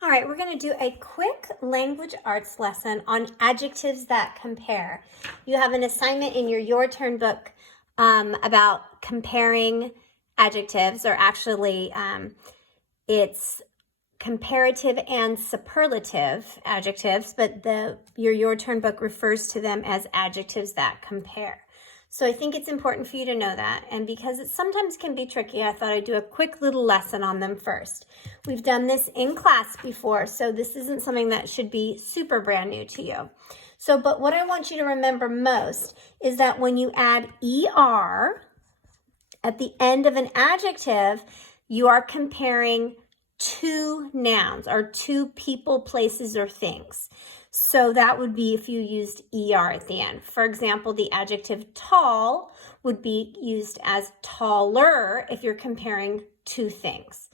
All right, we're going to do a quick language arts lesson on adjectives that compare. You have an assignment in your turn book about comparing adjectives, or actually it's comparative and superlative adjectives, but your turn book refers to them as adjectives that compare. So I think it's important for you to know that, and because it sometimes can be tricky, I thought I'd do a quick little lesson on them first. We've done this in class before, so this isn't something that should be super brand new to you. But what I want you to remember most is that when you add ER at the end of an adjective, you are comparing two nouns, or two people, places, or things. So that would be if you used ER at the end. For example, the adjective tall would be used as taller if you're comparing two things.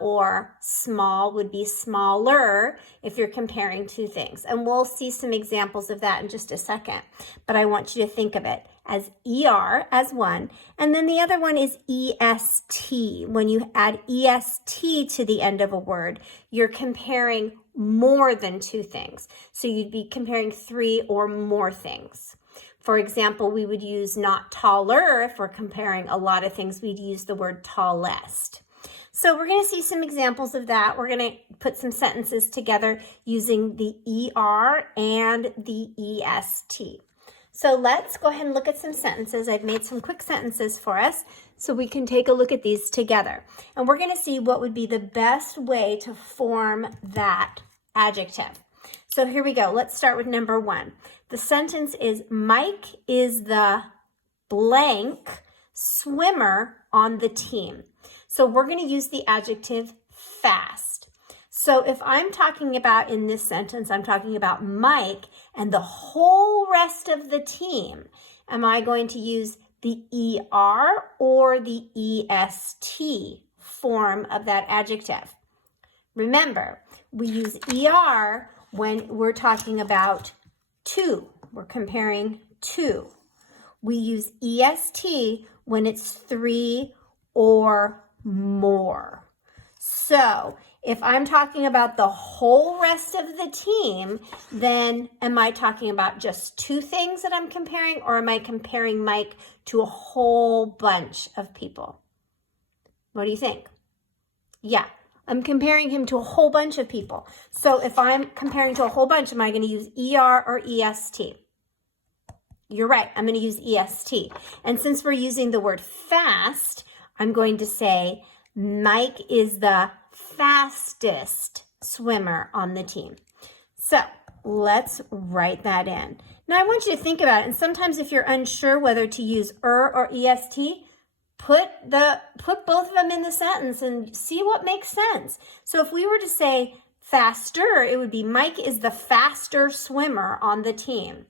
Or small would be smaller if you're comparing two things. And we'll see some examples of that in just a second. But I want you to think of it as ER as one. And then the other one is EST. When you add EST to the end of a word, you're comparing more than two things. So you'd be comparing three or more things. For example, we would use not taller. If we're comparing a lot of things, we'd use the word tallest. So we're going to see some examples of that. We're going to put some sentences together using the ER and the EST. So let's go ahead and look at some sentences. I've made some quick sentences for us so we can take a look at these together. And we're going to see what would be the best way to form that adjective. So here we go. Let's start with number one. The sentence is, Mike is the blank swimmer on the team. So we're going to use the adjective fast. So if I'm talking about, in this sentence, I'm talking about Mike and the whole rest of the team, am I going to use the ER or the EST form of that adjective? Remember, we use ER when we're talking about two. We're comparing two. We use EST when it's three or more. So if I'm talking about the whole rest of the team, then am I talking about just two things that I'm comparing, or am I comparing Mike to a whole bunch of people? What do you think? Yeah, I'm comparing him to a whole bunch of people. So if I'm comparing to a whole bunch, am I going to use ER or EST? You're right, I'm going to use EST. And since we're using the word fast, I'm going to say Mike is the fastest swimmer on the team. So let's write that in. Now I want you to think about it. And sometimes if you're unsure whether to use or EST, put both of them in the sentence and see what makes sense. So if we were to say faster, it would be Mike is the faster swimmer on the team.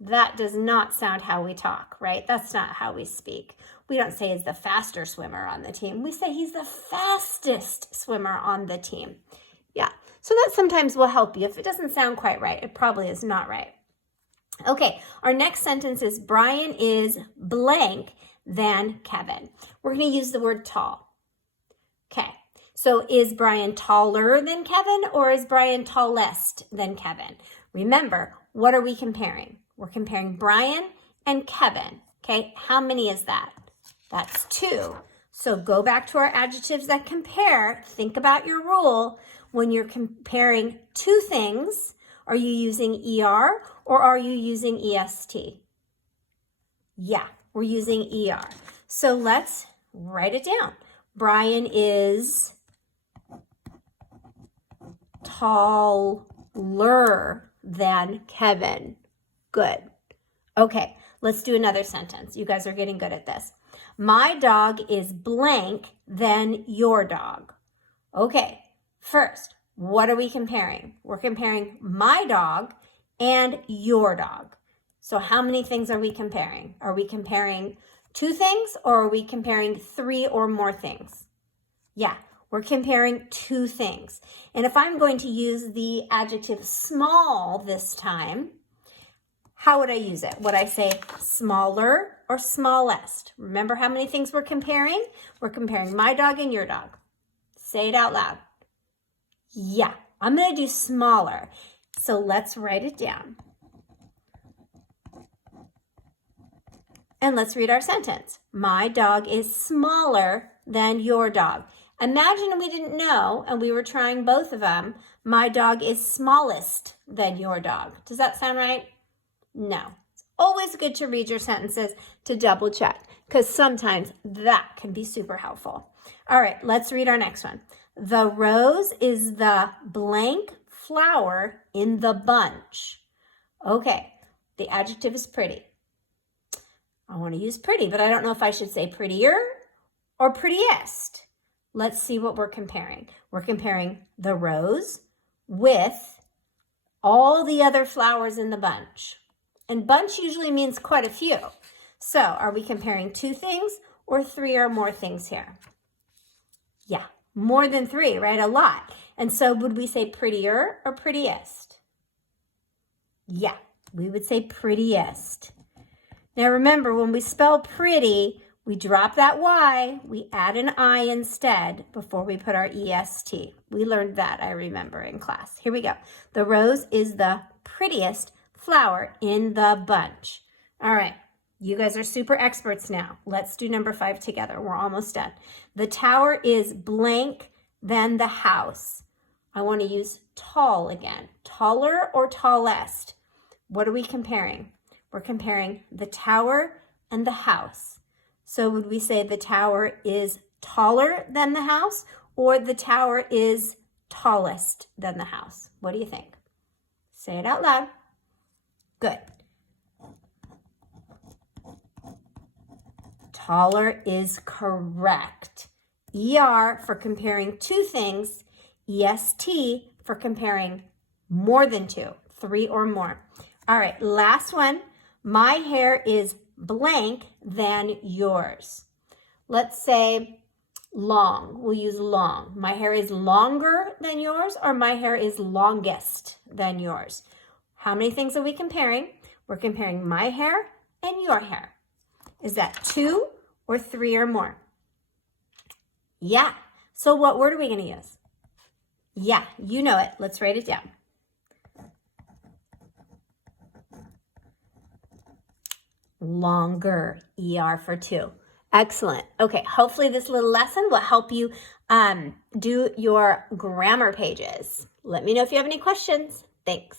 That does not sound how we talk, right? That's not how we speak. We don't say he's the faster swimmer on the team. We say he's the fastest swimmer on the team. Yeah, so that sometimes will help you. If it doesn't sound quite right, it probably is not right. Okay, our next sentence is Brian is blank than Kevin. We're going to use the word tall. Okay, so is Brian taller than Kevin, or is Brian tallest than Kevin? Remember, what are we comparing? We're comparing Brian and Kevin. Okay, how many is that? That's two. So go back to our adjectives that compare. Think about your rule. When you're comparing two things, are you using ER or are you using EST? Yeah, we're using ER. So let's write it down. Brian is taller than Kevin. Good. Okay, let's do another sentence. You guys are getting good at this. My dog is blank than your dog. Okay, first, what are we comparing? We're comparing my dog and your dog. So how many things are we comparing? Are we comparing two things, or are we comparing three or more things? Yeah, we're comparing two things. And if I'm going to use the adjective small this time, how would I use it? Would I say smaller or smallest? Remember how many things we're comparing? We're comparing my dog and your dog. Say it out loud. Yeah, I'm going to do smaller. So let's write it down. And let's read our sentence. My dog is smaller than your dog. Imagine we didn't know and we were trying both of them. My dog is smallest than your dog. Does that sound right? No. It's always good to read your sentences to double check because sometimes that can be super helpful. All right, let's read our next one. The rose is the blank flower in the bunch. Okay, the adjective is pretty. I want to use pretty, but I don't know if I should say prettier or prettiest. Let's see what we're comparing. We're comparing the rose with all the other flowers in the bunch. And bunch usually means quite a few. So are we comparing two things or three or more things here? Yeah, more than three, right? A lot. And so would we say prettier or prettiest? Yeah, we would say prettiest. Now remember, when we spell pretty, we drop that Y, we add an I instead before we put our EST. We learned that, I remember, in class. Here we go. The rose is the prettiest flower in the bunch. All right, you guys are super experts now. Let's do number 5 together. We're almost done. The tower is blank than the house. I want to use tall again. Taller or tallest? What are we comparing? We're comparing the tower and the house. So would we say the tower is taller than the house or the tower is tallest than the house? What do you think? Say it out loud. Good. Taller is correct. ER for comparing two things. EST for comparing more than two, 3 or more. All right, last one. My hair is blank than yours. Let's say long. We'll use long. My hair is longer than yours or my hair is longest than yours. How many things are we comparing? We're comparing my hair and your hair. Is that 2 or 3 or more? Yeah. So what word are we going to use? Yeah, you know it. Let's write it down. Longer, ER for 2. Excellent. Okay, hopefully this little lesson will help you do your grammar pages. Let me know if you have any questions. Thanks.